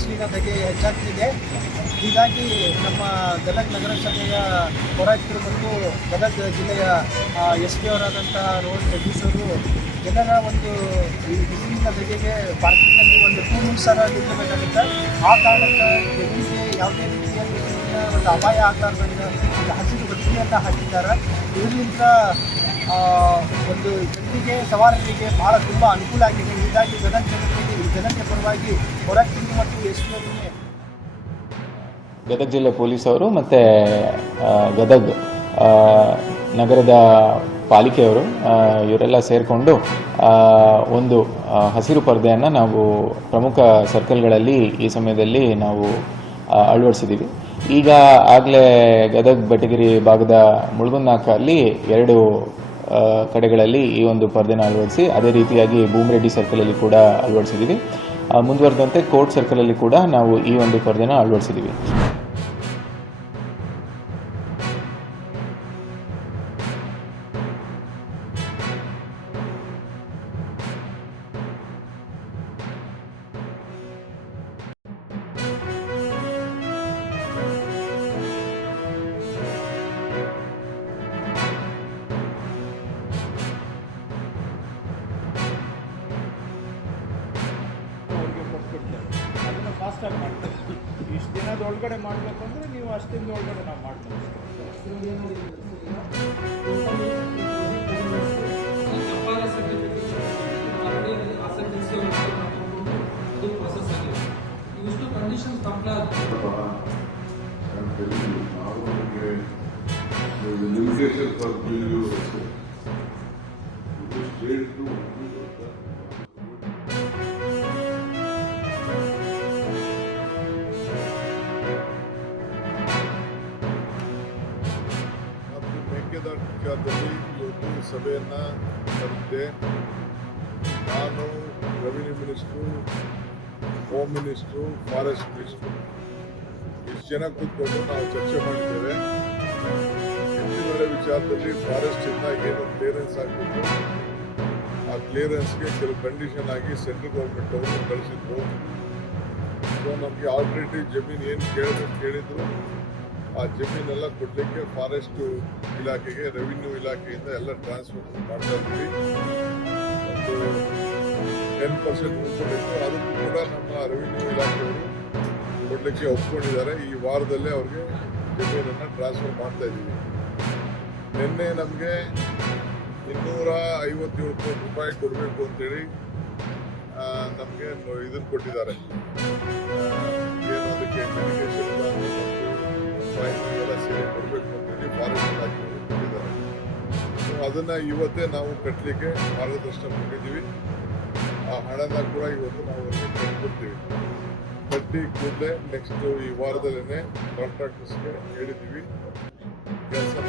ಬಿಸಿಲಿನ ಧಗೆ ಹೆಚ್ಚಾಗ್ತಿದೆ. ಹೀಗಾಗಿ ನಮ್ಮ ಗದಗ ನಗರಸಭೆಯ ಪೌರಾಯುಕ್ತರು ಮತ್ತು ಗದಗ ಜಿಲ್ಲೆಯ ಎಸ್ ಪಿ ಅವರಾದಂಥ ರೋಹನ್ ಜಗದೀಶ್ ಅವರು ಜನರ ಒಂದು ಈ ಬಿಸಿಲಿನ ಧಗೆಗೆ ಪಾರ್ಕಿಂಗ್ನಲ್ಲಿ ಒಂದು 2 ನಿಮಿಷ ನಿಲ್ಲಬೇಕಾಗುತ್ತೆ. ಆ ಕಾರಣಕ್ಕೆ ಜನರಿಗೆ ಯಾವುದೇ ರೀತಿಯ ಬಿಸಿಲಿನ ಒಂದು ಅಪಾಯ ಆಗಲಾರ್ದಂಗೆ ಒಂದು ಹಸಿರು ಬಟ್ಟೆಯನ್ನು ಹಾಕಿದ್ದಾರೆ. ಇದರಿಂದ ಒಂದು ಜನರಿಗೆ ಸವಾರರಿಗೆ ಭಾಳ ತುಂಬ ಅನುಕೂಲ ಆಗಿದೆ. ಹೀಗಾಗಿ ಗದಗ ಜನತೆ ಪರವಾಗಿ ಪೌರಾಯುಕ್ತರು ಮತ್ತು ಎಸ್ ಪಿ ಅವರಿಗೆ ಗದಗ ಜಿಲ್ಲೆ ಪೊಲೀಸವರು ಮತ್ತು ಗದಗ ನಗರದ ಪಾಲಿಕೆಯವರು ಇವರೆಲ್ಲ ಸೇರಿಕೊಂಡು ಒಂದು ಹಸಿರು ಪರದೆಯನ್ನು ನಾವು ಪ್ರಮುಖ ಸರ್ಕಲ್ಗಳಲ್ಲಿ ಈ ಸಮಯದಲ್ಲಿ ನಾವು ಅಳವಡಿಸಿದ್ದೀವಿ. ಈಗ ಆಗಲೇ ಗದಗ ಬೆಟಗಿರಿ ಭಾಗದ ಮುಳುಗುನ್ನಾಕಲ್ಲಿ 2 ಕಡೆಗಳಲ್ಲಿ ಈ ಒಂದು ಪರದೆನ ಅಳವಡಿಸಿ, ಅದೇ ರೀತಿಯಾಗಿ ಭೂಮರೆಡ್ಡಿ ಸರ್ಕಲಲ್ಲಿ ಕೂಡ ಅಳವಡಿಸಿದ್ದೀವಿ. ಮುಂದುವರೆದಂತೆ ಕೋರ್ಟ್ ಸರ್ಕಲಲ್ಲಿ ಕೂಡ ನಾವು ಈ ಒಂದು ಪರದೆನ ಅಳವಡಿಸಿದ್ದೀವಿ. ಅದನ್ನು ಫಾಸ್ಟಾಗಿ ಮಾಡ್ತೀವಿ. ಇಷ್ಟು ದಿನದೊಳಗಡೆ ಮಾಡಬೇಕು ಅಂದರೆ ನೀವು ಅಷ್ಟಿಂದೊಳಗಡೆ ನಾವು ಮಾಡ್ತೀವಿ. ವಿಚಾರದಲ್ಲಿ ಇವತ್ತು ಸಭೆಯನ್ನು ಕರೆದಿದ್ದೆ. ನಾನು revenue minister, home minister, forest minister ಇಷ್ಟು ಜನ ಕೂತ್ಕೊಂಡು ನಾವು ಚರ್ಚೆ ಮಾಡಿದ್ದೇವೆ. ಎತ್ತಿನೊಳೆ ವಿಚಾರದಲ್ಲಿ ಫಾರೆಸ್ಟಿಂದ ಏನು ಕ್ಲಿಯರೆನ್ಸ್ ಆಗಬೇಕು, ಆ ಕ್ಲಿಯರೆನ್ಸ್ಗೆ ಕೆಲವು ಕಂಡೀಷನ್ ಆಗಿ ಸೆಂಟ್ರಲ್ ಗೌರ್ಮೆಂಟ್ ಅವರು ಕಳಿಸಿದ್ರು. ಸೊ ನಮಗೆ ಆಲ್ಟರ್ನೇಟಿವ್ ಜಮೀನು ಏನು ಕೇಳಿದ್ರು ಆ ಜಮೀನೆಲ್ಲ ಕೊಡಲಿಕ್ಕೆ ಫಾರೆಸ್ಟ್ ಇಲಾಖೆಗೆ, ರೆವಿನ್ಯೂ ಇಲಾಖೆಯಿಂದ ಎಲ್ಲ ಟ್ರಾನ್ಸ್ಫರ್ ಮಾಡ್ತಾ ಇದ್ದೀವಿ. ಒಂದು 10% ಉಳ್ಕೊಂಡಿತ್ತು, ಅದಕ್ಕೂ ಕೂಡ ನಮ್ಮ ರೆವಿನ್ಯೂ ಇಲಾಖೆಯವರು ಕೊಡಲಿಕ್ಕೆ ಒಪ್ಕೊಂಡಿದ್ದಾರೆ. ಈ ವಾರದಲ್ಲೇ ಅವ್ರಿಗೆ ಜಮೀನನ್ನು ಟ್ರಾನ್ಸ್ಫರ್ ಮಾಡ್ತಾ ಇದ್ದೀವಿ. ನಿನ್ನೆ ನಮಗೆ 257 ಕೋಟಿ ರೂಪಾಯಿ ಕೊಡಬೇಕು ಅಂತೇಳಿ ನಮಗೆ ಇದನ್ನು ಕೊಟ್ಟಿದ್ದಾರೆ. ಏನು ಅದಕ್ಕೆ ಡೆಲಿಗೇಷನ್ ಇವೆಲ್ಲ ಸೇರಿ ಕೊಡಬೇಕು ಅಂತೇಳಿ ಫಾರೆಸ್ಟ್ ಇಲಾಖೆಯವರು ಕೊಟ್ಟಿದ್ದಾರೆ. ಸೊ ಅದನ್ನು ಇವತ್ತೇ ನಾವು ಕಟ್ಟಲಿಕ್ಕೆ ಮಾರ್ಗದರ್ಶನ ಕೊಟ್ಟಿದ್ದೀವಿ. ಆ ಹಣನ ಕೂಡ ಇವತ್ತು ನಾವು ಅವ್ರಿಗೆ ಕಟ್ಬಿಡ್ತೀವಿ. ಕಟ್ಟಿ ಕೂಡಲೇ ನೆಕ್ಸ್ಟ್ ಈ ವಾರದಲ್ಲೇ ಕಾಂಟ್ರಾಕ್ಟರ್ಸ್ಗೆ ಹೇಳಿದ್ದೀವಿ ಕೆಲಸನ